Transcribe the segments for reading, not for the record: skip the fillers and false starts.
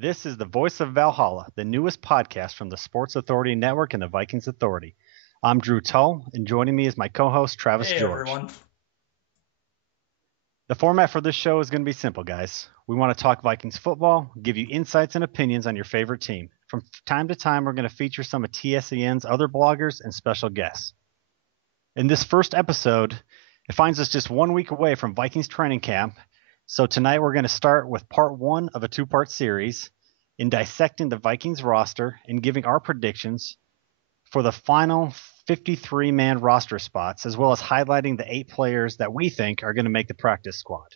This is the Voice of Valhalla, the newest podcast from the Sports Authority Network and the Vikings Authority. I'm Drew Tull, and joining me is my co-host, Travis Hey George. everyone. The format for this show is going to be simple, guys. We want to talk Vikings football, give you insights and opinions on your favorite team. From time to time, we're going to feature some of TSEN's other bloggers and special guests. In this first episode, it finds us just 1 week away from Vikings training camp. So tonight we're going to start with part one of a two-part series in dissecting the Vikings roster and giving our predictions for the final 53-man roster spots, as well as highlighting the 8 players that we think are going to make the practice squad.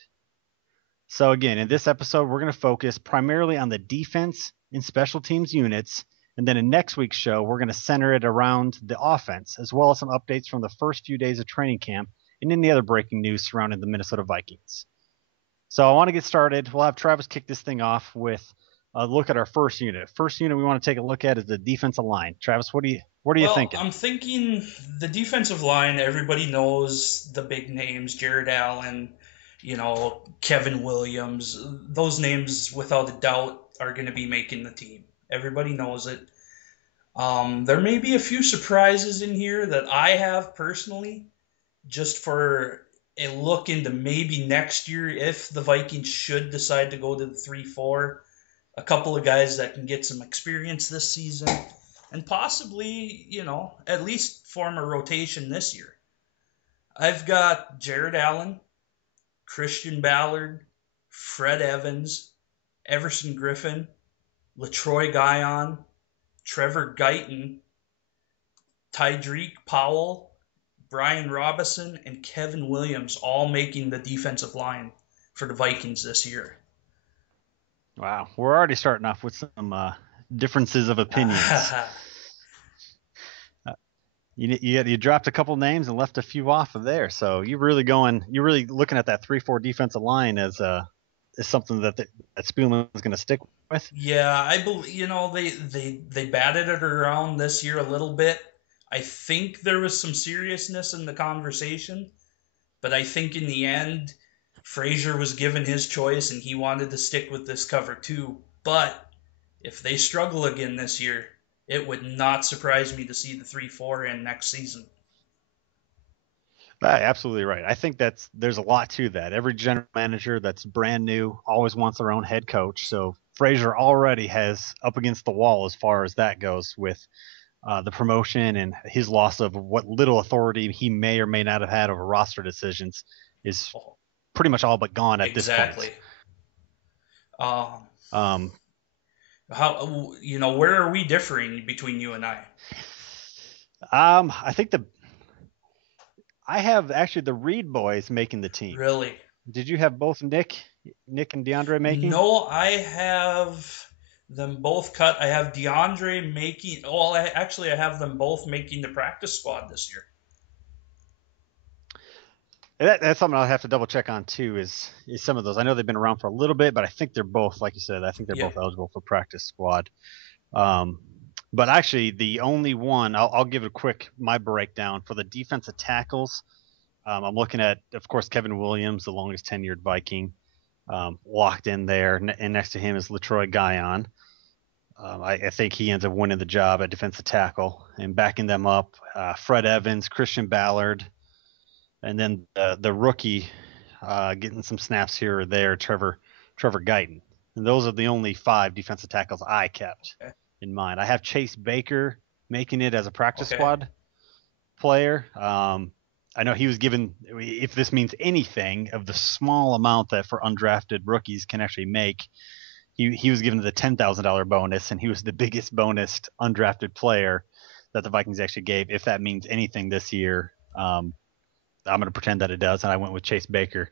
So again, in this episode, we're going to focus primarily on the defense and special teams units. And then in next week's show, we're going to center it around the offense, as well as some updates from the first few days of training camp and any other breaking news surrounding the Minnesota Vikings. So I want to get started. We'll have Travis kick this thing off with a look at our first unit. First unit we want to take a look at is the defensive line. Travis, what are you thinking? I'm thinking the defensive line, everybody knows the big names, Jared Allen, Kevin Williams. Those names, without a doubt, are going to be making the team. Everybody knows it. There may be a few surprises in here that I have personally, just for a look into maybe next year if the Vikings should decide to go to the 3-4. A couple of guys that can get some experience this season and possibly, at least form a rotation this year. I've got Jared Allen, Christian Ballard, Fred Evans, Everson Griffin, LaTroy Guion, Trevor Guyton, Tydreek Powell, Brian Robinson, and Kevin Williams all making the defensive line for the Vikings this year. Wow, we're already starting off with some differences of opinions. You dropped a couple names and left a few off of there, so you're really looking at that 3-4 defensive line as something that Spielman is going to stick with. Yeah, I believe they batted it around this year a little bit. I think there was some seriousness in the conversation, but I think in the end, Frazier was given his choice and he wanted to stick with this cover too. But if they struggle again this year, it would not surprise me to see the 3-4 in next season. Absolutely right. I think there's a lot to that. Every general manager that's brand new always wants their own head coach. So Frazier already has up against the wall as far as that goes with the promotion, and his loss of what little authority he may or may not have had over roster decisions is pretty much all but gone at this point. Exactly. Where are we differing between you and I? I think I have actually the Reed boys making the team. Really? Did you have both Nick and DeAndre making? No, I have them both cut. I have DeAndre making. Oh, I have them both making the practice squad this year. That's something I'll have to double check on too. Is some of those? I know they've been around for a little bit, but I think they're both, like you said, I think they're both eligible for practice squad. But actually, the only one I'll give my breakdown for the defensive tackles. I'm looking at, of course, Kevin Williams, the longest tenured Viking, locked in there, and next to him is LaTroy Guion. I think he ends up winning the job at defensive tackle, and backing them up, Fred Evans, Christian Ballard, and then the rookie getting some snaps here or there, Trevor Guyton. And those are the only 5 defensive tackles I kept in mind. I have Chase Baker making it as a practice squad player. I know he was given, if this means anything, of the small amount that for undrafted rookies can actually make, he was given the $10,000 bonus, and he was the biggest bonused undrafted player that the Vikings actually gave. If that means anything this year, I'm going to pretend that it does, and I went with Chase Baker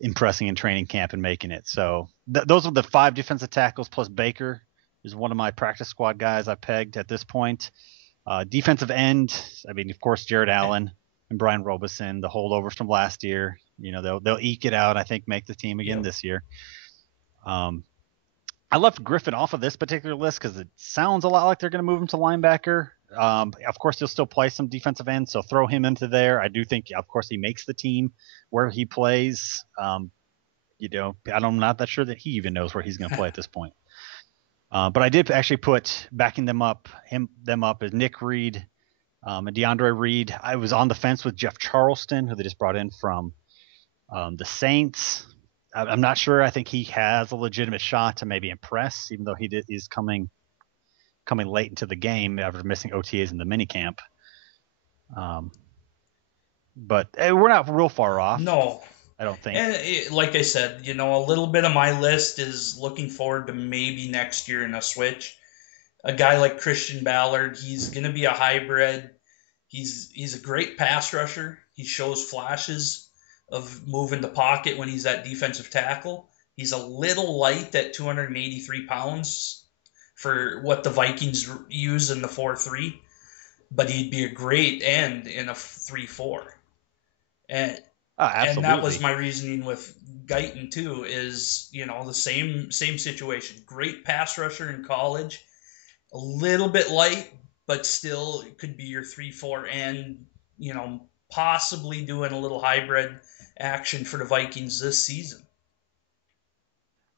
impressing in training camp and making it. So those are the 5 defensive tackles, plus Baker is one of my practice squad guys I pegged at this point. Defensive end, I mean, of course, Jared Allen and Brian Robinson, the holdovers from last year. They'll eke it out, I think, make the team again this year. I left Griffin off of this particular list because it sounds a lot like they're going to move him to linebacker. Of course, he'll still play some defensive end, so throw him into there. I do think, of course, he makes the team where he plays. I'm not that sure that he even knows where he's going to play at this point. But I did actually put backing them up as Nick Reed and DeAndre Reed. I was on the fence with Jeff Charleston, who they just brought in from the Saints. I'm not sure. I think he has a legitimate shot to maybe impress, even though he's coming late into the game after missing OTAs in the minicamp. But we're not real far off. No. I don't think. And like I said, a little bit of my list is looking forward to maybe next year in a switch. A guy like Christian Ballard, he's going to be a hybrid. He's a great pass rusher. He shows flashes of moving the pocket when he's at defensive tackle. He's a little light at 283 pounds for what the Vikings use in the 4-3, but he'd be a great end in a 3-4. And that was my reasoning with Guyton too. Is the same situation. Great pass rusher in college, a little bit light, but still it could be your 3-4 and possibly doing a little hybrid action for the Vikings this season.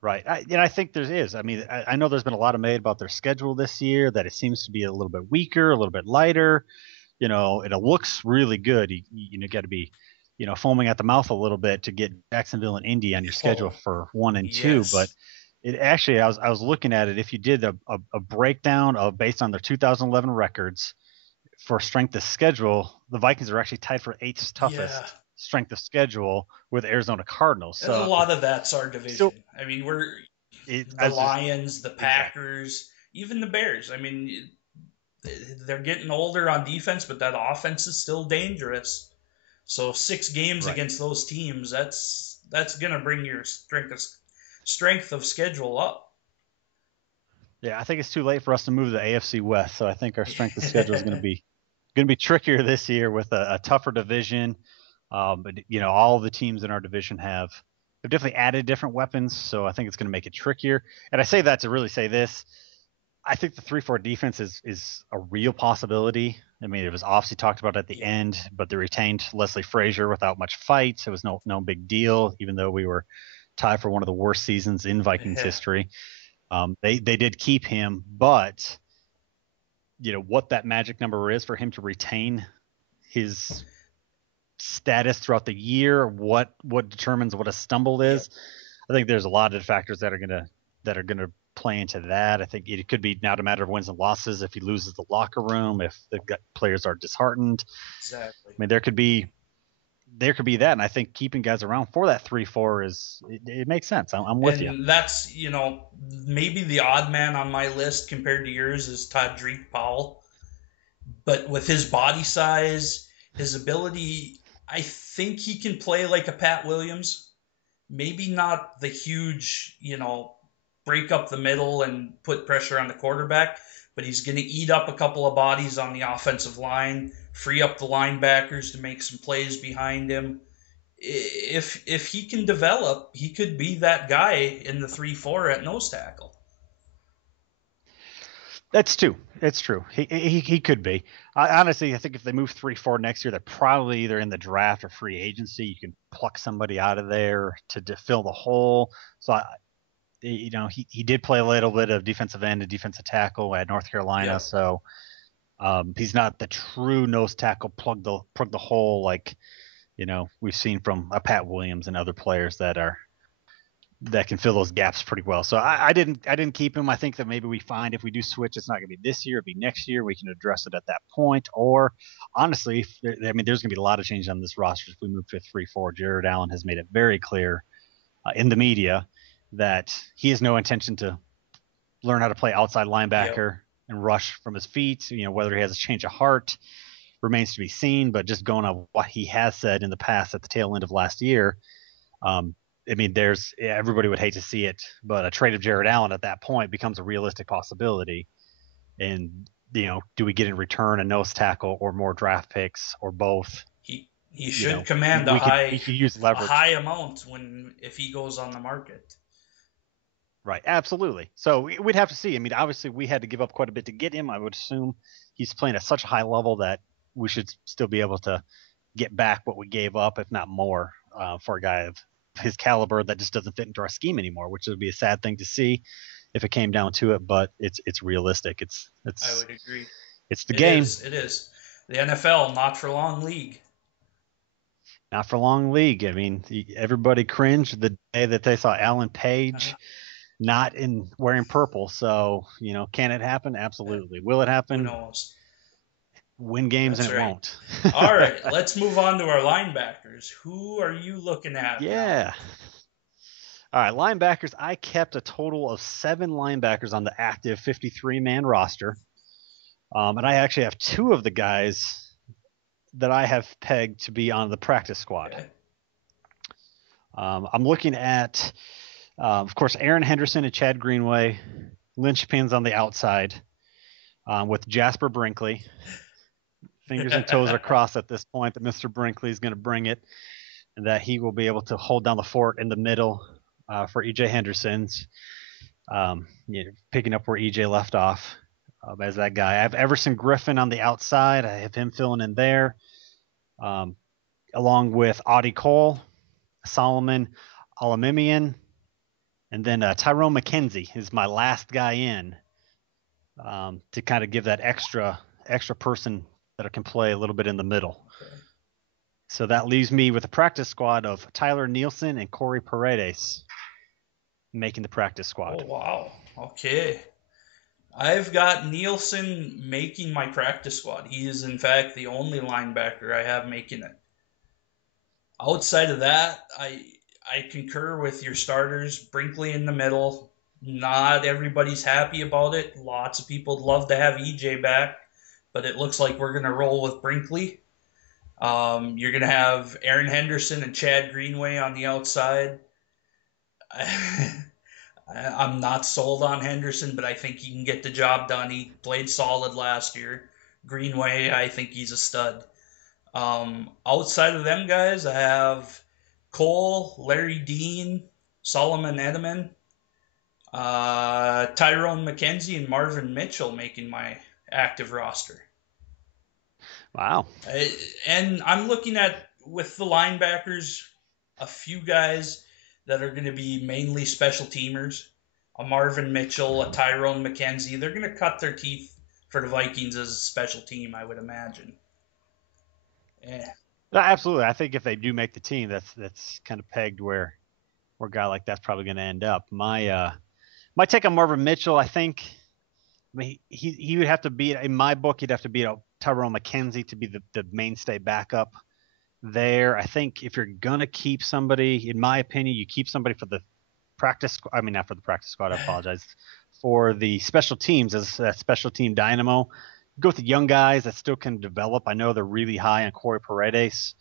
Right. I think there is. I mean, I know there's been a lot of made about their schedule this year, that it seems to be a little bit weaker, a little bit lighter. It looks really good. You got to be, foaming at the mouth a little bit to get Jacksonville and Indy on your schedule for 1 and 2. But it actually, I was looking at it. If you did a breakdown of based on their 2011 records for strength of schedule, the Vikings are actually tied for 8th toughest strength of schedule with Arizona Cardinals. So a lot of that's our division. So, I mean, the Lions, the Packers, even the Bears. I mean, they're getting older on defense, but that offense is still dangerous. So 6 games against those teams, that's going to bring your strength of schedule up. Yeah, I think it's too late for us to move to the AFC West. So I think our strength of schedule is going to be trickier this year with a tougher division. But all the teams in our division have definitely added different weapons, so I think it's going to make it trickier. And I say that to really say this: I think the 3-4 defense is a real possibility. I mean, it was obviously talked about at the end, but they retained Leslie Frazier without much fight, so it was no big deal. Even though we were tied for one of the worst seasons in Vikings history, they did keep him. But what that magic number is for him to retain his status throughout the year, what determines what a stumble is. I think there's a lot of factors that are gonna play into that. I think it could be not a matter of wins and losses if he loses the locker room, if the players are disheartened. Exactly. I mean, there could be that, and I think keeping guys around for that 3-4 it makes sense. I'm with you. And that's maybe the odd man on my list compared to yours is Tadreek Powell, but with his body size, his ability, I think he can play like a Pat Williams. Maybe not the huge, break up the middle and put pressure on the quarterback, but he's going to eat up a couple of bodies on the offensive line, free up the linebackers to make some plays behind him. If he can develop, he could be that guy in the 3-4 at nose tackle. That's true. It's true. He could be. Honestly, I think if they move 3-4 next year, they're probably either in the draft or free agency. You can pluck somebody out of there to fill the hole. So, he did play a little bit of defensive end and defensive tackle at North Carolina. Yep. So he's not the true nose tackle plug the hole like we've seen from a Pat Williams and other players that can fill those gaps pretty well. So I didn't keep him. I think that maybe we find if we do switch, it's not going to be this year, it'll be next year. We can address it at that point. Or honestly, there's going to be a lot of change on this roster if we move to 3-4. Jared Allen has made it very clear in the media that he has no intention to learn how to play outside linebacker and rush from his feet. Whether he has a change of heart remains to be seen, but just going on what he has said in the past at the tail end of last year, I mean, everybody would hate to see it, but a trade of Jared Allen at that point becomes a realistic possibility. And, do we get in return a nose tackle or more draft picks or both? He should command a high amount if he goes on the market. Right. Absolutely. So we'd have to see. I mean, obviously we had to give up quite a bit to get him. I would assume he's playing at such a high level that we should still be able to get back what we gave up, if not more, for a guy of his caliber that just doesn't fit into our scheme anymore, which would be a sad thing to see if it came down to it. But it's realistic. I would agree. It's the It game. is. It is. The NFL, not for long league. Not for long league. I mean, everybody cringed the day that they saw Alan Page not in wearing purple. So, can it happen? Absolutely. Will it happen? Who knows? Win games. That's and it right. won't. All right, let's move on to our linebackers. Who are you looking at? Yeah. Now? All right, linebackers. I kept a total of 7 linebackers on the active 53-man roster. And I actually have 2 of the guys that I have pegged to be on the practice squad. Okay. I'm looking at, of course, Aaron Henderson and Chad Greenway, linchpins on the outside, with Jasper Brinkley. Fingers and toes are crossed at this point that Mr. Brinkley is going to bring it, and that he will be able to hold down the fort in the middle for EJ Henderson's, picking up where EJ left off. As that guy. I have Everson Griffin on the outside. I have him filling in there, along with Audie Cole, Solomon Alamimian, and then Tyrone McKenzie is my last guy in, to kind of give that extra person that can play a little bit in the middle. Okay. So that leaves me with a practice squad of Tyler Nielsen and Corey Paredes making the practice squad. Oh, wow. Okay. I've got Nielsen making my practice squad. He is, in fact, the only linebacker I have making it. Outside of that, I concur with your starters. Brinkley in the middle. Not everybody's happy about it. Lots of people would love to have EJ back, but it looks like we're going to roll with Brinkley. You're going to have Aaron Henderson and Chad Greenway on the outside. I'm not sold on Henderson, but I think he can get the job done. He played solid last year. Greenway, I think he's a stud. Outside of them guys, I have Cole, Larry Dean, Solomon Edelman, Tyrone McKenzie, and Marvin Mitchell making my active roster. Wow. And I'm looking at, with the linebackers, a few guys that are going to be mainly special teamers. A Marvin Mitchell, a Tyrone McKenzie. They're going to cut their teeth for the Vikings as a special team, I would imagine. Yeah. Absolutely. I think if they do make the team, that's kind of pegged where a guy like that's probably going to end up. My take on Marvin Mitchell, I think, he would have to beat, in my book, he'd have to beat Tyrone McKenzie to be the mainstay backup there. I think if you're going to keep somebody, in my opinion, you keep somebody for the practice. I mean, not for the practice squad. I apologize. For the special teams, as a special team dynamo, go with the young guys that still can develop. I know they're really high on Corey Paredes,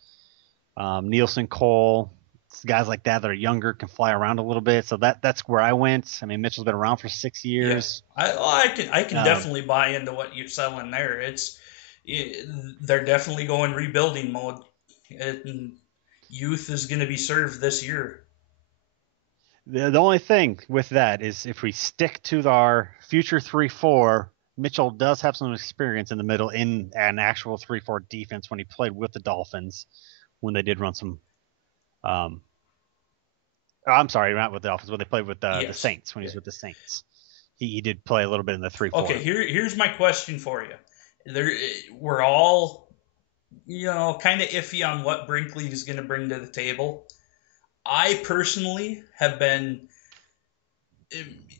Nielsen, Cole, guys like that are younger, can fly around a little bit. So that's where I went. I mean, Mitchell's been around for 6 years. Yeah. I can definitely buy into what you're selling there. They're definitely going rebuilding mode. Youth is going to be served this year. The only thing with that is if we stick to our future 3-4, Mitchell does have some experience in the middle in an actual 3-4 defense when he played with the Dolphins, when they did run some I'm sorry, not with the Dolphins, when they played with the Saints, when he was with the Saints. He did play a little bit in the 3-4. Okay, here's my question for you. We're all, kind of iffy on what Brinkley is going to bring to the table. I personally have been,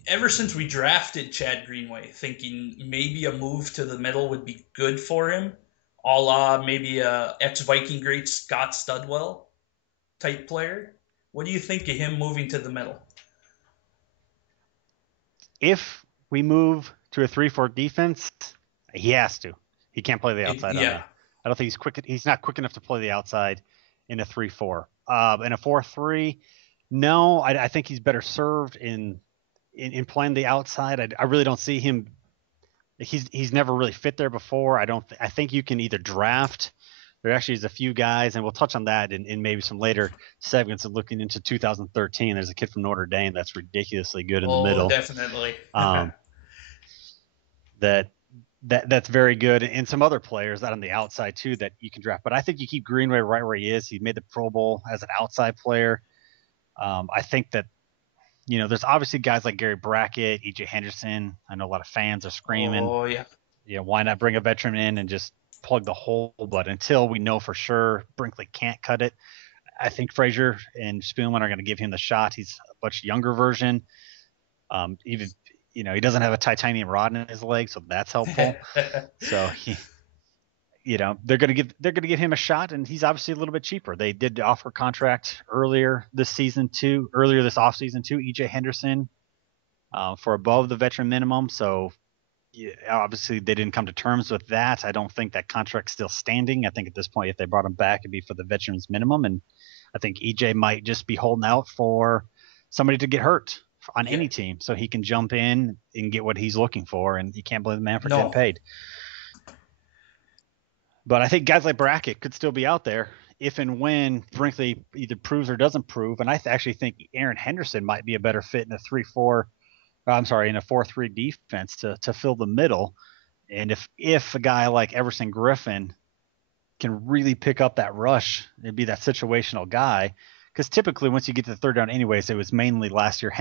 ever since we drafted Chad Greenway, thinking maybe a move to the middle would be good for him, a la maybe a ex-Viking great Scott Studwell type player. What do you think of him moving to the middle? If we move to a 3-4 defense, he has to. He can't play the outside. Yeah. I don't think he's quick. He's not quick enough to play the outside in a 3-4. In a 4-3, no. I think he's better served in playing the outside. I really don't see him. He's never really fit there before. I think you can either draft. There actually is a few guys, and we'll touch on that in maybe some later segments of looking into 2013. There's a kid from Notre Dame that's ridiculously good in the middle. Oh, definitely. That's very good, and some other players out on the outside too that you can draft. But I think you keep Greenway right where he is. He made the Pro Bowl as an outside player. I think that, there's obviously guys like Gary Brackett, E.J. Henderson. I know a lot of fans are screaming, Oh yeah. why not bring a veteran in and just plug the hole? But until we know for sure Brinkley can't cut it, I think Frazier and Spielman are going to give him the shot. He's a much younger version. Even he doesn't have a titanium rod in his leg, so that's helpful. So they're going to give him a shot, and he's obviously a little bit cheaper. They did offer a contract earlier this offseason too, EJ Henderson, for above the veteran minimum. So obviously they didn't come to terms with that. I don't think that contract's still standing. I think at this point, if they brought him back, it'd be for the veterans minimum, and I think EJ might just be holding out for somebody to get hurt on any team so he can jump in and get what he's looking for, and you can't blame the man for getting paid. But I think guys like Brackett could still be out there if and when Brinkley either proves or doesn't prove. And I actually think Aaron Henderson might be a better fit in a 4-3 defense to fill the middle. And if a guy like Everson Griffin can really pick up that rush and be that situational guy, because typically once you get to the third down anyways, it was mainly last year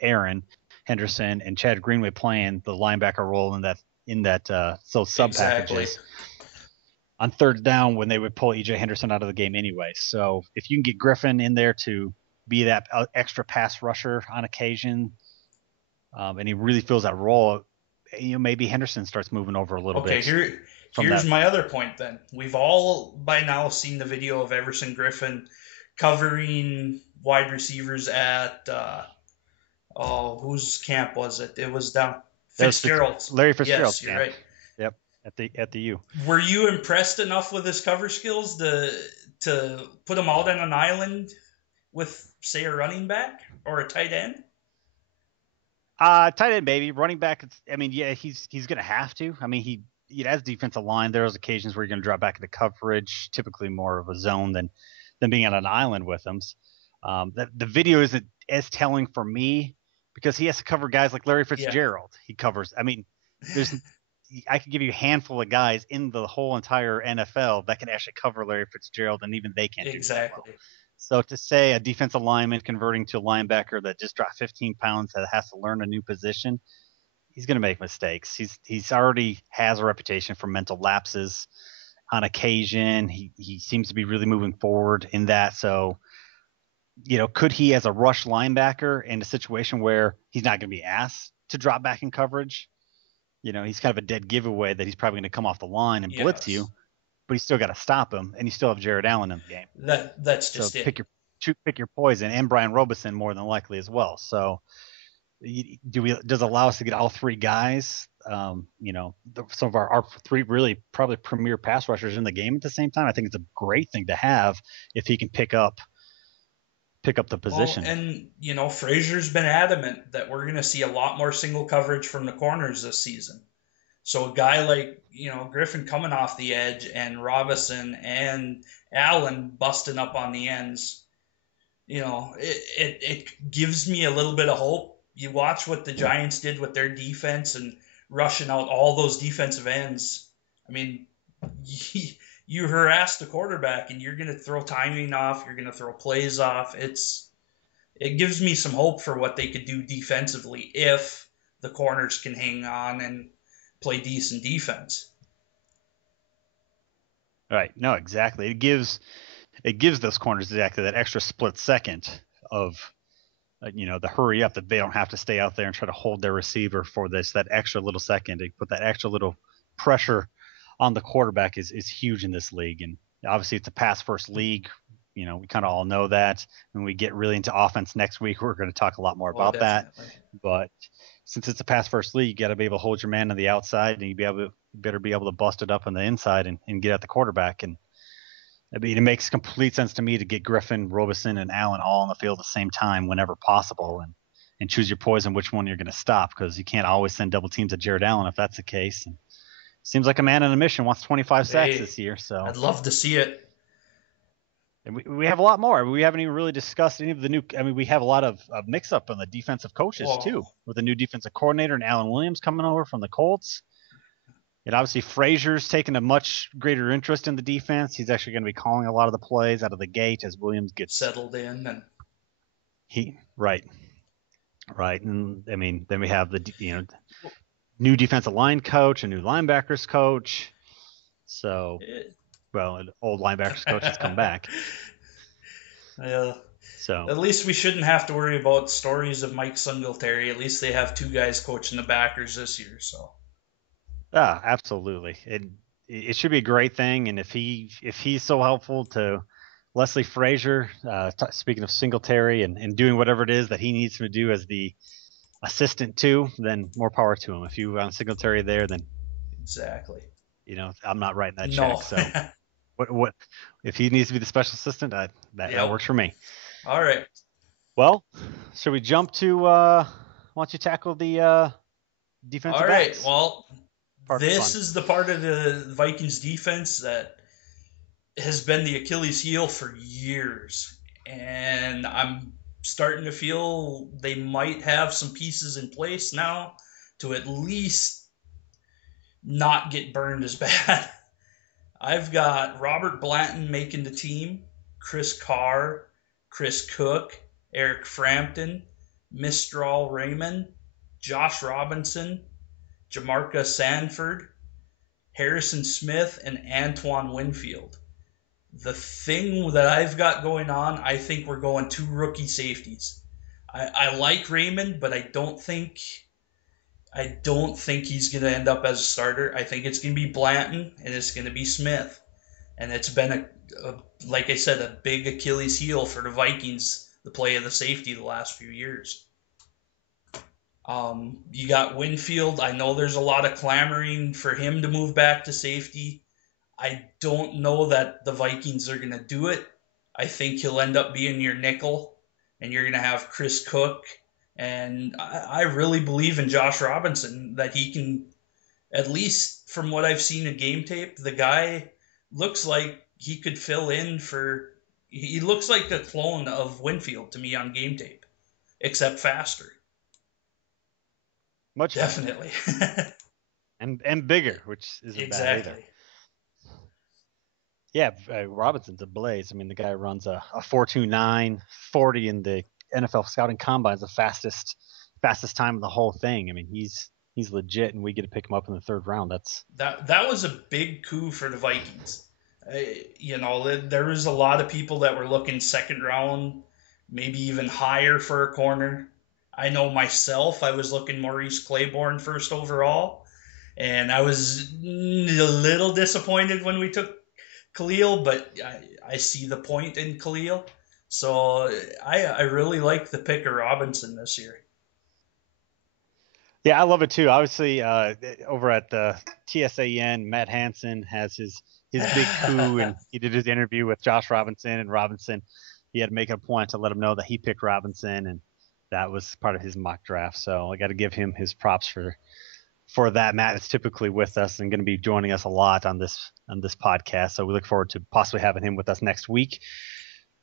Aaron Henderson, and Chad Greenway playing the linebacker role in that sub packages. On third down when they would pull EJ Henderson out of the game anyway. So if you can get Griffin in there to be that extra pass rusher on occasion, and he really fills that role, maybe Henderson starts moving over a little bit. Okay, here's my other point then. We've all by now seen the video of Everson Griffin covering wide receivers at, whose camp was it? It was down Fitzgerald's. Larry Fitzgerald's camp. You're right. Yep. At the U. Were you impressed enough with his cover skills to put him out on an island with, say, a running back or a tight end? Tight end, maybe. Running back, he's going to have to. He has defensive line. There's occasions where you're going to drop back into coverage, typically more of a zone than being on an island with him. The video isn't as telling for me because he has to cover guys like Larry Fitzgerald. Yeah. He covers. I could give you a handful of guys in the whole entire NFL that can actually cover Larry Fitzgerald, and even they can't do that well. So to say a defensive lineman converting to a linebacker that just dropped 15 pounds that has to learn a new position, he's going to make mistakes. He's already has a reputation for mental lapses on occasion. He seems to be really moving forward in that. So, could he as a rush linebacker in a situation where he's not going to be asked to drop back in coverage? He's kind of a dead giveaway that he's probably going to come off the line and blitz you, but you still got to stop him, and you still have Jared Allen in the game. That's just it. Pick your poison, and Brian Robeson more than likely as well. So, does it allow us to get all three guys? Some of our three really probably premier pass rushers in the game at the same time. I think it's a great thing to have if he can pick up the position. Well, and Frazier's been adamant that we're going to see a lot more single coverage from the corners this season. So a guy like Griffin coming off the edge and Robinson and Allen busting up on the ends, it gives me a little bit of hope. You watch what the Giants did with their defense and rushing out all those defensive ends. You harass the quarterback and you're going to throw timing off. You're going to throw plays off. It gives me some hope for what they could do defensively if the corners can hang on and play decent defense. Right. No, exactly. It gives those corners exactly that extra split second of, the hurry up that they don't have to stay out there and try to hold their receiver for that extra little second. To put that extra little pressure on the quarterback is huge in this league. And obviously it's a pass first league. We kind of all know that. When we get really into offense next week, we're going to talk a lot more about that. But since it's a pass first league, you got to be able to hold your man on the outside, and you better be able to bust it up on the inside and get at the quarterback. And it makes complete sense to me to get Griffin, Robeson, and Allen all on the field at the same time whenever possible, and choose your poison, which one you're going to stop, because you can't always send double teams at Jared Allen if that's the case. And seems like a man on a mission wants 25 sacks this year. So I'd love to see it. And we have a lot more. We haven't even really discussed any of the new. We have a lot of mix-up on the defensive coaches too, with the new defensive coordinator and Alan Williams coming over from the Colts. And obviously Frazier's taken a much greater interest in the defense. He's actually going to be calling a lot of the plays out of the gate as Williams gets settled in. Right. And I mean, then we have the new defensive line coach, a new linebackers coach. So, well, an old linebackers coach has come back. Yeah. So At least we shouldn't have to worry about stories of Mike Singletary. At least they have two guys coaching the backers this year. So. absolutely. It should be a great thing, and if he's so helpful to Leslie Frazier, speaking of Singletary and doing whatever it is that he needs to do as the assistant too, then more power to him. If you want Singletary there, then Exactly. I'm not writing that No. check. So what if he needs to be the special assistant? That works for me. All right. Well, should we jump to? Why don't you tackle the defensive backs? Well, this is the part of the Vikings defense that has been the Achilles heel for years, and I'm starting to feel they might have some pieces in place now to at least not get burned as bad. I've got Robert Blanton making the team, Chris Carr, Chris Cook, Eric Frampton, Mistral Raymond, Josh Robinson, Jamarca Sanford, Harrison Smith, and Antoine Winfield. The thing that I've got going on, I think we're going 2 rookie safeties. I like Raymond, but I don't think he's going to end up as a starter. I think it's going to be Blanton and it's going to be Smith. And it's been like I said, a big Achilles heel for the Vikings, the play of the safety the last few years. You got Winfield. I know there's a lot of clamoring for him to move back to safety. I don't know that the Vikings are going to do it. I think he'll end up being your nickel, and you're going to have Chris Cook. And I really believe in Josh Robinson, that he can, at least from what I've seen in game tape, the guy looks like he could fill in for. He looks like a clone of Winfield to me on game tape, except faster. Much definitely. and bigger, which isn't bad either. Yeah, Robinson's a blaze. I mean, the guy runs a 4.29 40 in the NFL scouting combine, is the fastest time of the whole thing. I mean, he's legit, and we get to pick him up in the 3rd round. That was a big coup for the Vikings. There was a lot of people that were looking 2nd round, maybe even higher for a corner. I know myself, I was looking Maurice Claiborne 1st overall, and I was a little disappointed when we took Khalil, but I see the point in Khalil. So I really like the pick of Robinson this year. Yeah, I love it too. Obviously, over at the TSAN, Matt Hansen has his big coup, and he did his interview with Josh Robinson. And Robinson, he had to make it a point to let him know that he picked Robinson, and that was part of his mock draft. So I got to give him his props for that. Matt is typically with us and going to be joining us a lot on this podcast. So we look forward to possibly having him with us next week.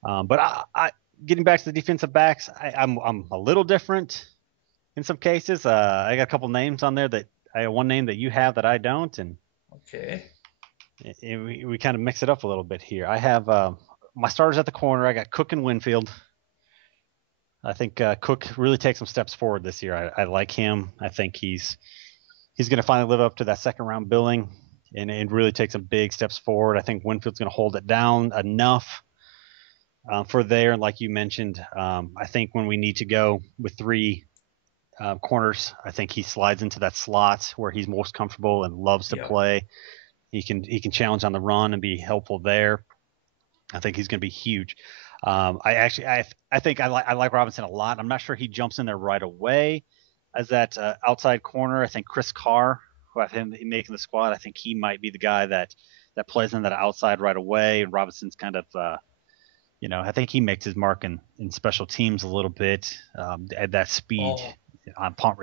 But I getting back to the defensive backs, I'm a little different in some cases. I got a couple names on there that I have one name that you have that I don't, and okay, we kind of mix it up a little bit here. I have my starters at the corner. I got Cook and Winfield. I think Cook really takes some steps forward this year. I like him. I think he's going to finally live up to that 2nd round billing and really take some big steps forward. I think Winfield's going to hold it down enough for there. And like you mentioned, I think when we need to go with 3 corners, I think he slides into that slot where he's most comfortable and loves to play. He can challenge on the run and be helpful there. I think he's going to be huge. I think I like Robinson a lot. I'm not sure he jumps in there right away as that outside corner. I think Chris Carr, who have him making the squad, I think he might be the guy that plays in that outside right away. And Robinson's kind of, I think he makes his mark in special teams a little bit. At that speed on punt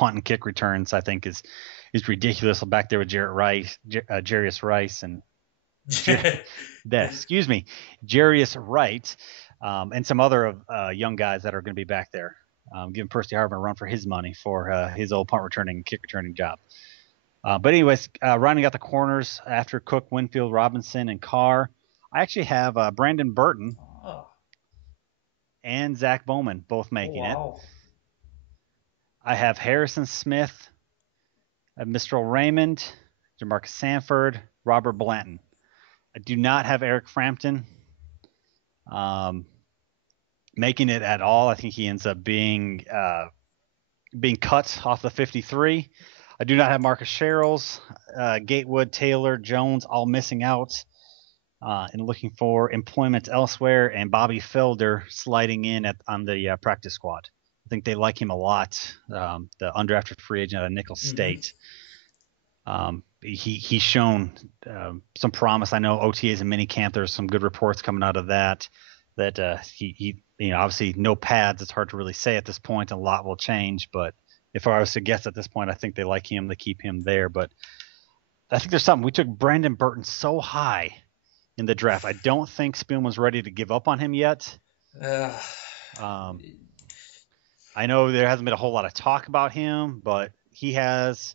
and kick returns, I think is ridiculous. Back there with Jarius Rice and Jarius Wright, and some other young guys that are going to be back there, giving Percy Harvin a run for his money for his old punt returning and kick returning job. But anyways, rounding out the corners after Cook, Winfield, Robinson, and Carr, I actually have Brandon Burton and Zach Bowman both Oh, making it. wow. I have Harrison Smith, Mistral Raymond, Jamarcus Sanford, Robert Blanton. I do not have Eric Frampton making it at all. I think he ends up being cut off the 53. I do not have Marcus Sherrills, Gatewood, Taylor, Jones, all missing out and looking for employment elsewhere, and Bobby Felder sliding in on the practice squad. I think they like him a lot, the undrafted free agent out of Nicholls State. He's shown some promise. I know OTAs and minicamp, there's some good reports coming out of that he obviously no pads. It's hard to really say at this point. A lot will change, but if I was to guess at this point, I think they like him. They keep him there. But I think there's something. We took Brandon Burton so high in the draft. I don't think Spielman's ready to give up on him yet. I know there hasn't been a whole lot of talk about him, but he has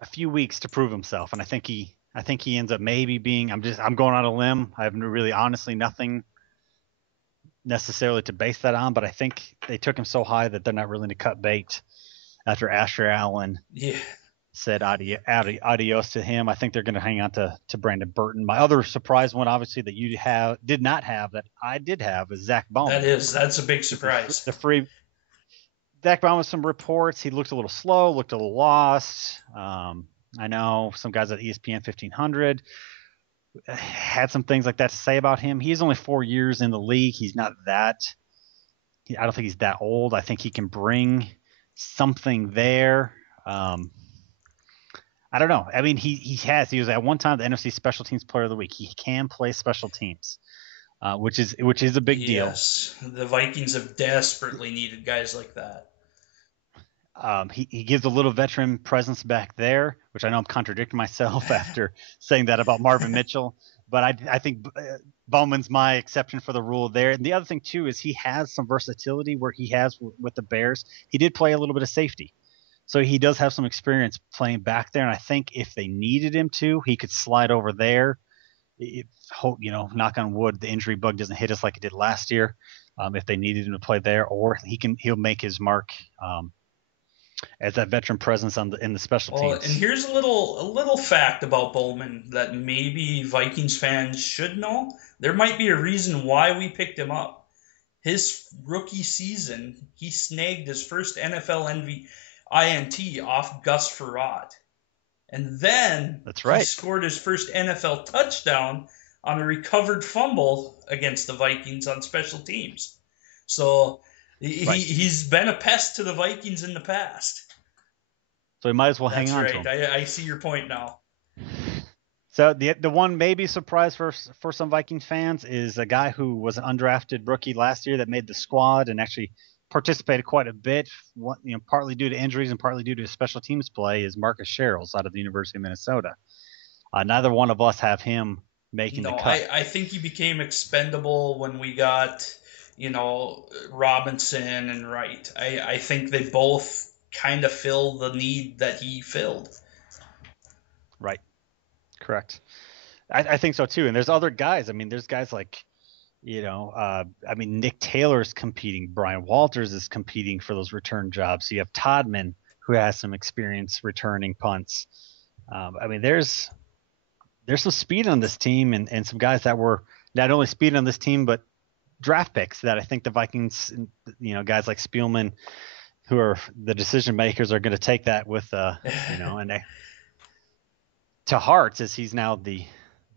a few weeks to prove himself, and I think he ends up maybe being. I'm going on a limb. I have really honestly nothing necessarily to base that on, but I think they took him so high that they're not willing to cut bait after Asher Allen said adios to him. I think they're going to hang on to Brandon Burton. My other surprise one, obviously, that you did not have that I did have is Zach Bowman. That's a big surprise. The free Zach Bowman, some reports he looked a little slow, looked a little lost. I know some guys at ESPN 1500 had some things like that to say about him. He's only 4 years in the league. He's not that. I don't think he's that old. I think he can bring something there. I don't know. I mean, he was at one time the NFC Special Teams Player of the Week. He can play special teams, which is a big deal. Yes, the Vikings have desperately needed guys like that. He gives a little veteran presence back there, which I know I'm contradicting myself after saying that about Marvin Mitchell. But I think Bowman's my exception for the rule there. And the other thing, too, is he has some versatility where he has with the Bears. He did play a little bit of safety. So he does have some experience playing back there. And I think if they needed him to, he could slide over there. Hope, knock on wood, the injury bug doesn't hit us like it did last year. If they needed him to play there, or he'll make his mark as that veteran presence in the special teams. And here's a little fact about Bowman that maybe Vikings fans should know. There might be a reason why we picked him up. His rookie season, he snagged his first NFL INT off Gus Frerotte. And then That's right. He scored his first NFL touchdown on a recovered fumble against the Vikings on special teams. So he's been a pest to the Vikings in the past. So we might as well hang on to him. I see your point now. So the one maybe surprise for some Vikings fans is a guy who was an undrafted rookie last year that made the squad and actually participated quite a bit, partly due to injuries and partly due to special teams play, is Marcus Sherrills out of the University of Minnesota. Neither one of us have him making the cut. I think he became expendable when we got, Robinson and Wright. I think they both kind of fill the need that he filled. Right. Correct. I think so too. And there's other guys. I mean, there's guys like, Nick Taylor's competing. Brian Walters is competing for those return jobs. So you have Todman, who has some experience returning punts. There's some speed on this team and some guys that were not only speed on this team, but draft picks that I think the Vikings, guys like Spielman, who are the decision makers, are going to take that with, and to heart, as he's now the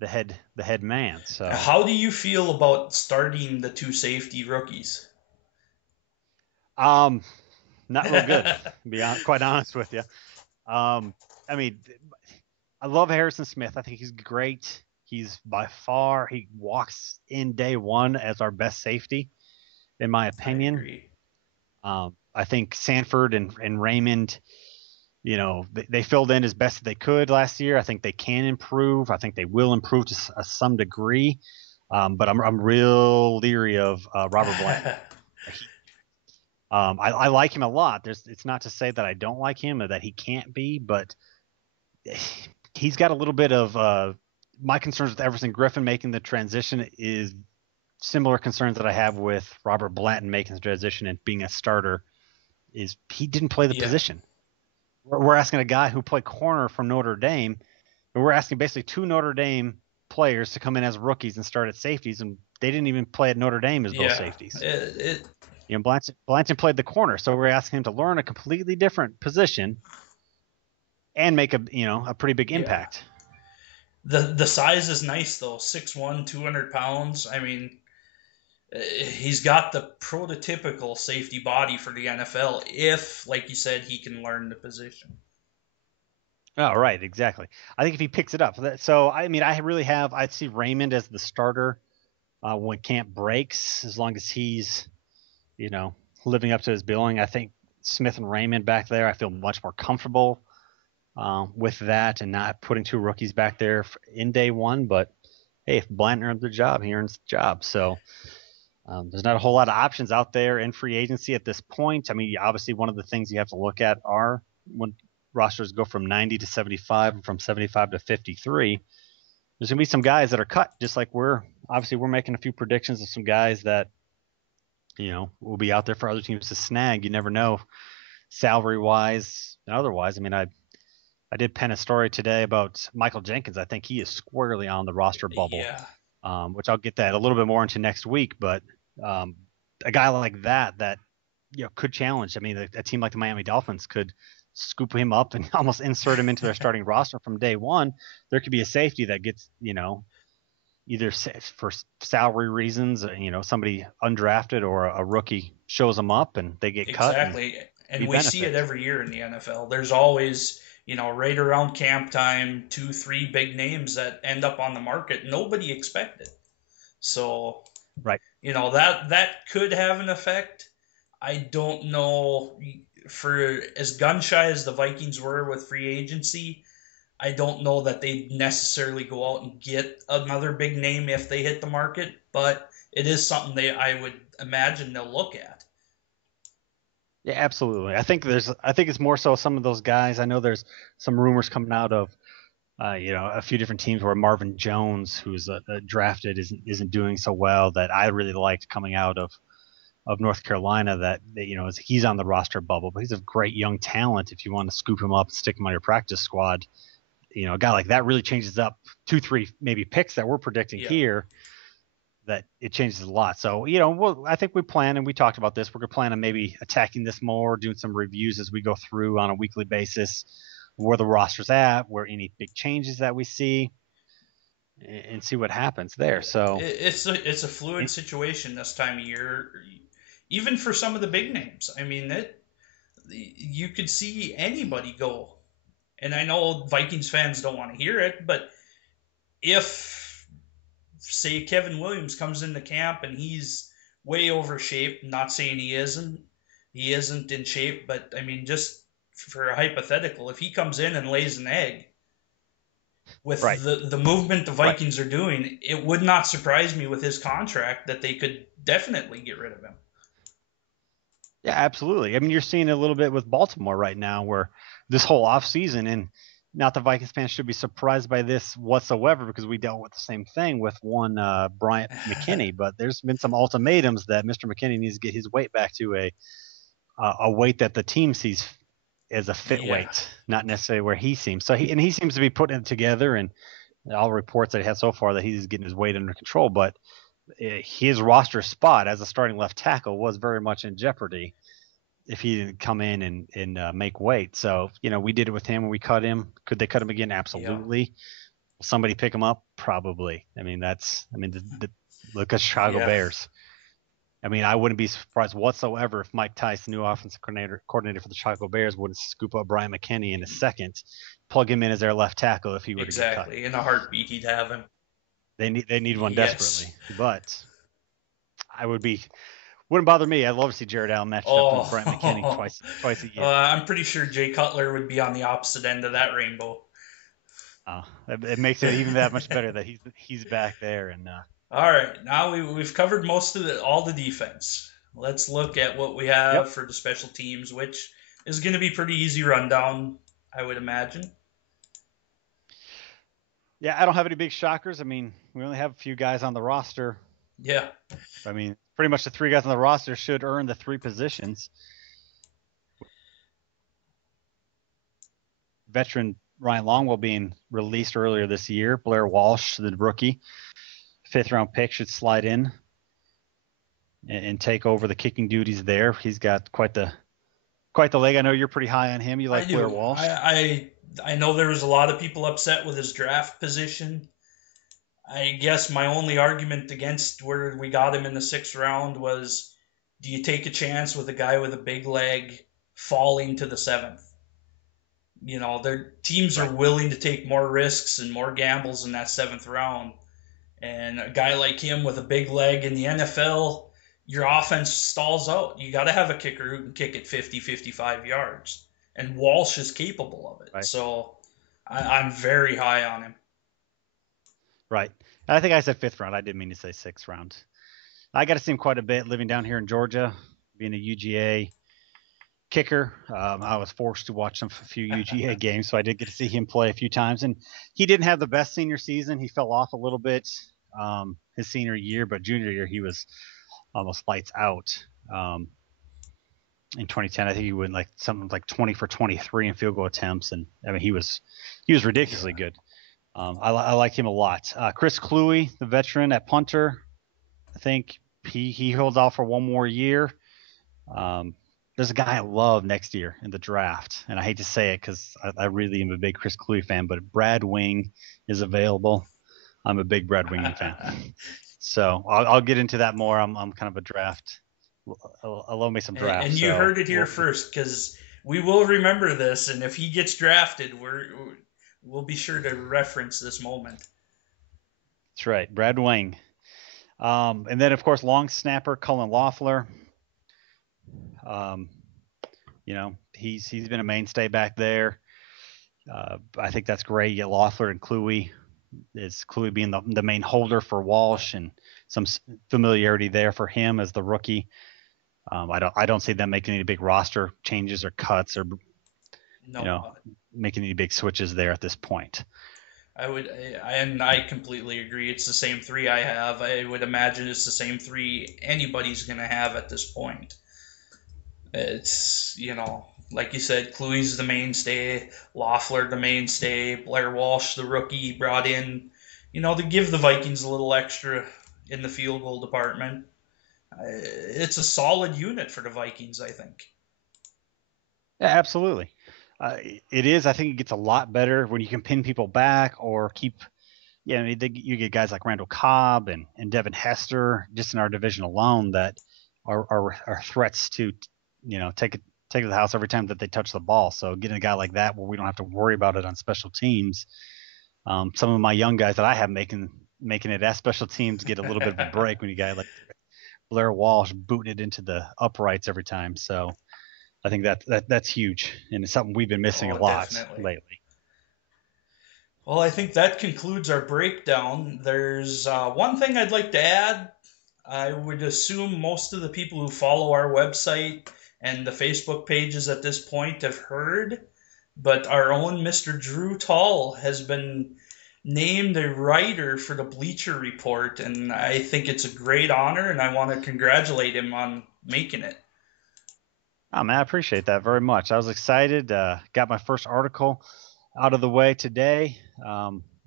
head man. So how do you feel about starting the two safety rookies? Not real good, to be quite honest with you. I love Harrison Smith. I think he's great. He's by far, he walks in day one as our best safety, in my opinion. I agree. I think Sanford and Raymond, they filled in as best as they could last year. I think they can improve. I think they will improve to some degree. But I'm real leery of Robert Blanton. I like him a lot. It's not to say that I don't like him or that he can't be, but he's got a little bit of my concerns with Everson Griffin making the transition is similar concerns that I have with Robert Blanton making the transition and being a starter is he didn't play the Yeah. position. We're asking a guy who played corner from Notre Dame, and we're asking basically two Notre Dame players to come in as rookies and start at safeties, and they didn't even play at Notre Dame as both safeties. Blanton played the corner, so we're asking him to learn a completely different position and make a pretty big impact. The size is nice though, 6'1", 200 pounds. I mean, he's got the prototypical safety body for the NFL if, like you said, he can learn the position. Oh, right, exactly. I think if he picks it up. So, I mean, I'd see Raymond as the starter when camp breaks, as long as he's, living up to his billing. I think Smith and Raymond back there, I feel much more comfortable with that and not putting two rookies back there in day one. But, hey, if Blanton earns the job, he earns the job. So, there's not a whole lot of options out there in free agency at this point. I mean, obviously, one of the things you have to look at are when rosters go from 90 to 75 and from 75 to 53. There's going to be some guys that are cut, just like we're making a few predictions of some guys that, will be out there for other teams to snag. You never know, salary-wise and otherwise. I mean, I did pen a story today about Michael Jenkins. I think he is squarely on the roster bubble, which I'll get that a little bit more into next week. But a guy like that could challenge. I mean, a team like the Miami Dolphins could scoop him up and almost insert him into their starting roster from day one. There could be a safety that gets, either for salary reasons, somebody undrafted or a rookie shows them up and they get cut. Exactly. And we see it every year in the NFL. There's always, right around camp time, 2-3 big names that end up on the market. Nobody expected. So, right. That could have an effect. I don't know. For as gun shy as the Vikings were with free agency, I don't know that they'd necessarily go out and get another big name if they hit the market, but it is something I would imagine they'll look at. Yeah, absolutely. I think it's more so some of those guys. I know there's some rumors coming out of a few different teams where Marvin Jones, who's drafted, isn't doing so well, that I really liked coming out of North Carolina, that he's on the roster bubble, but he's a great young talent. If you want to scoop him up and stick him on your practice squad, a guy like that really changes up 2-3 maybe picks that we're predicting here. That it changes a lot. So I think we plan, and we talked about this. We're gonna plan on maybe attacking this more, doing some reviews as we go through on a weekly basis, where the roster's at, where any big changes that we see, and see what happens there. So it's a fluid situation this time of year. Even for some of the big names, I mean, you could see anybody go. And I know Vikings fans don't want to hear it, but if, say, Kevin Williams comes into camp and he's way over shape, not saying he isn't in shape, but I mean, just for a hypothetical, if he comes in and lays an egg with the movement the Vikings are doing, it would not surprise me with his contract that they could definitely get rid of him. Yeah, absolutely. I mean, you're seeing a little bit with Baltimore right now, where this whole offseason, and not the Vikings fans should be surprised by this whatsoever, because we dealt with the same thing with one Bryant McKinney, but there's been some ultimatums that Mr. McKinney needs to get his weight back to a weight that the team sees as a fit weight, not necessarily where he seems. So he seems to be putting it together, and all reports that he had so far that he's getting his weight under control, but his roster spot as a starting left tackle was very much in jeopardy if he didn't come in and make weight. So, we did it with him when we cut him. Could they cut him again? Absolutely. Yeah. Will somebody pick him up? Probably. I mean, look at Chicago Bears. I mean, I wouldn't be surprised whatsoever if Mike Tice, the new offensive coordinator for the Chicago Bears, wouldn't scoop up Brian McKinney in a second, plug him in as their left tackle if he were to get cut. Exactly. In a heartbeat, he'd have him. They need one desperately, but wouldn't bother me. I'd love to see Jared Allen matched up with Brian McKinney twice a year. I'm pretty sure Jay Cutler would be on the opposite end of that rainbow. It makes it even that much better that he's back there. And all right, now we've covered most of all the defense. Let's look at what we have for the special teams, which is going to be pretty easy rundown, I would imagine. Yeah, I don't have any big shockers. I mean, we only have a few guys on the roster Yeah. I mean, pretty much the three guys on the roster should earn the three positions. Veteran Ryan Longwell being released earlier this year. Blair Walsh, the rookie, 5th-round pick, should slide in and take over the kicking duties there. He's got quite the leg. I know you're pretty high on him. You I like Blair do. Walsh? I know there was a lot of people upset with his draft position. I guess my only argument against where we got him in the 6th round was, do you take a chance with a guy with a big leg falling to the 7th? Their teams are willing to take more risks and more gambles in that 7th round. And a guy like him with a big leg in the NFL, your offense stalls out. You got to have a kicker who can kick it 50, 55 yards. And Walsh is capable of it. Right. So I'm very high on him. Right. I think I said 5th round. I didn't mean to say 6th round. I got to see him quite a bit living down here in Georgia, being a UGA kicker. I was forced to watch a few UGA games, so I did get to see him play a few times. And he didn't have the best senior season. He fell off a little bit his senior year, but junior year he was almost lights out. In 2010, I think he went like something like 20 for 23 in field goal attempts, and I mean he was ridiculously good. I like him a lot. Chris Cluey, the veteran at punter, I think he holds out for one more year. There's a guy I love next year in the draft, and I hate to say it because I really am a big Chris Cluey fan, but Brad Wing is available. I'm a big Brad Wing fan. So I'll get into that more. I'm kind of a draft. I love me some drafts. And you heard it here first, because we will remember this, and if he gets drafted, we'll be sure to reference this moment. That's right, Brad Wing. And then, of course, long snapper Cullen Loeffler. He's been a mainstay back there. I think that's great. You get Loeffler and Cluey. It's Cluey being the main holder for Walsh, and some familiarity there for him as the rookie. I don't see them making any big roster changes or cuts or making any big switches there at this point. I completely agree. It's the same three I have. I would imagine it's the same three anybody's going to have at this point. It's, like you said, Cluey's the mainstay, Loeffler the mainstay, Blair Walsh the rookie brought in, to give the Vikings a little extra in the field goal department. It's a solid unit for the Vikings, I think. Yeah, absolutely. It is. I think it gets a lot better when you can pin people back or keep. You get guys like Randall Cobb and Devin Hester just in our division alone that are threats to, take it to the house every time that they touch the ball. So getting a guy like that where we don't have to worry about it on special teams. Some of my young guys that I have making it as special teams get a little bit of a break when you guys like Blair Walsh booting it into the uprights every time. So I think that's huge, and it's something we've been missing a lot lately. Well, I think that concludes our breakdown. There's one thing I'd like to add. I would assume most of the people who follow our website and the Facebook pages at this point have heard, but our own Mr. Drew Tall has been named a writer for the Bleacher Report, and I think it's a great honor, and I want to congratulate him on making it. Oh, man, I appreciate that very much. I was excited. Got my first article out of the way today.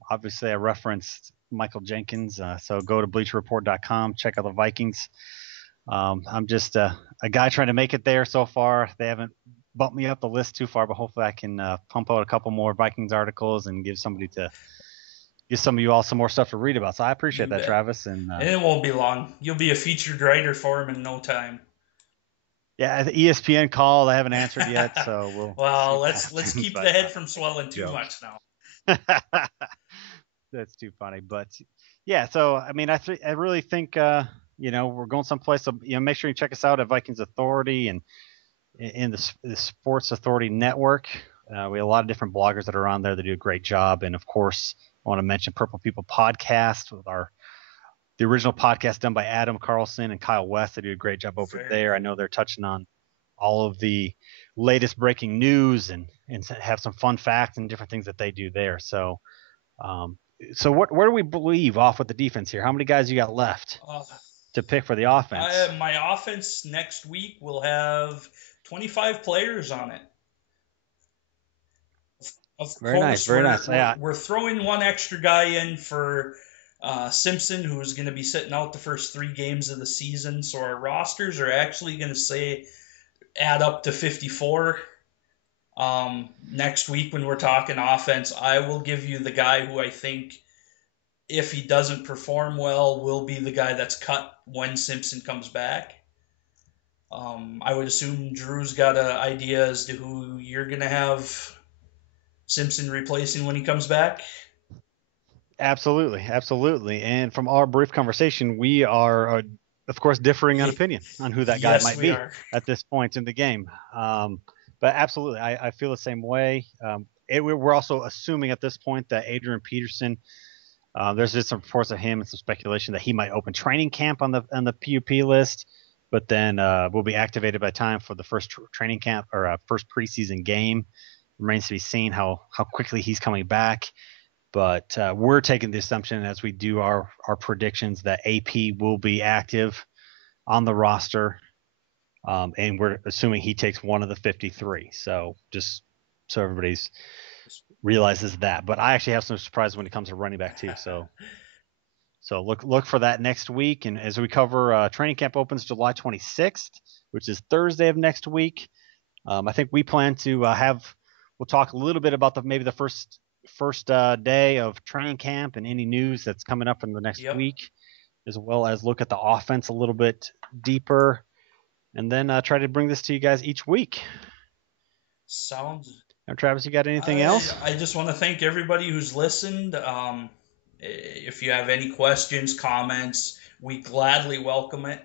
Obviously, I referenced Michael Jenkins, so go to bleacherreport.com, check out the Vikings. I'm just a guy trying to make it there so far. They haven't bumped me up the list too far, but hopefully I can pump out a couple more Vikings articles and give some of you all some more stuff to read about. So I appreciate that, Travis. And it won't be long. You'll be a featured writer for him in no time. Yeah, the ESPN call, I haven't answered yet, so we'll. Let's keep the head from swelling too much now. That's too funny, but yeah. So I mean, I really think we're going someplace. So make sure you check us out at Vikings Authority and in the Sports Authority Network. We have a lot of different bloggers that are on there that do a great job, and of course, I want to mention Purple People Podcast with the original podcast done by Adam Carlson and Kyle West. They do a great job over there. I know they're touching on all of the latest breaking news and have some fun facts and different things that they do there. So So where do we believe off with the defense here? How many guys you got left Uh, to pick for the offense? my offense next week will have 25 players on it. Of Very nice, course, very nice. Yeah, we're throwing one extra guy in for Simpson, who's going to be sitting out the first 3 games of the season. So our rosters are actually going to say add up to 54. Next week when we're talking offense, I will give you the guy who I think, if he doesn't perform well, will be the guy that's cut when Simpson comes back. I would assume Drew's got an idea as to who you're going to have Simpson replacing when he comes back. absolutely, absolutely. And from our brief conversation, we are, of course, differing on opinion on who that guy Yes, might we be are. at this point in the game. But absolutely, I feel the same way. We're also assuming at this point that Adrian Peterson. There's just some reports of him and some speculation that he might open training camp on the PUP list, but then will be activated by time for the first training camp or first preseason game. Remains to be seen how quickly he's coming back. But we're taking the assumption as we do our predictions that AP will be active on the roster, and we're assuming he takes one of the 53. So just so everybody's realizes that. But I actually have some surprises when it comes to running back too. So look for that next week. And as we cover, training camp opens July 26th, which is Thursday of next week. I think we plan to we'll talk a little bit about maybe the first day of training camp and any news that's coming up in the next week, as well as look at the offense a little bit deeper, and then try to bring this to you guys each week. Sounds. Now, Travis, you got anything else? I just want to thank everybody who's listened. If you have any questions, comments, we gladly welcome it.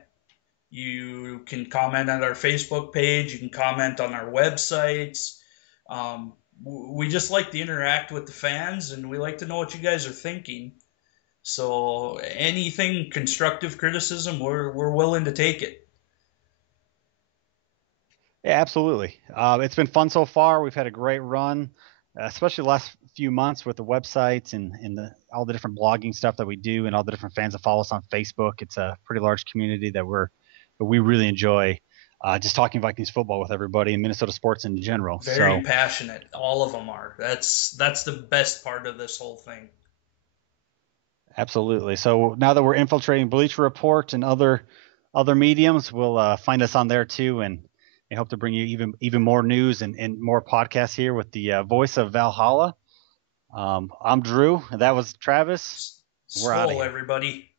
You can comment on our Facebook page. You can comment on our websites. We just like to interact with the fans, and we like to know what you guys are thinking. So anything constructive criticism, we're willing to take it. Yeah, absolutely. It's been fun so far. We've had a great run, especially the last few months with the websites and all the different blogging stuff that we do and all the different fans that follow us on Facebook. It's a pretty large community that we really enjoy just talking Vikings football with everybody and Minnesota sports in general. Very passionate. All of them are. That's the best part of this whole thing. Absolutely. So now that we're infiltrating Bleacher Report and other mediums, we'll find us on there too, and I hope to bring you even more news and more podcasts here with the voice of Valhalla. I'm Drew. That was Travis. We're out of here, everybody.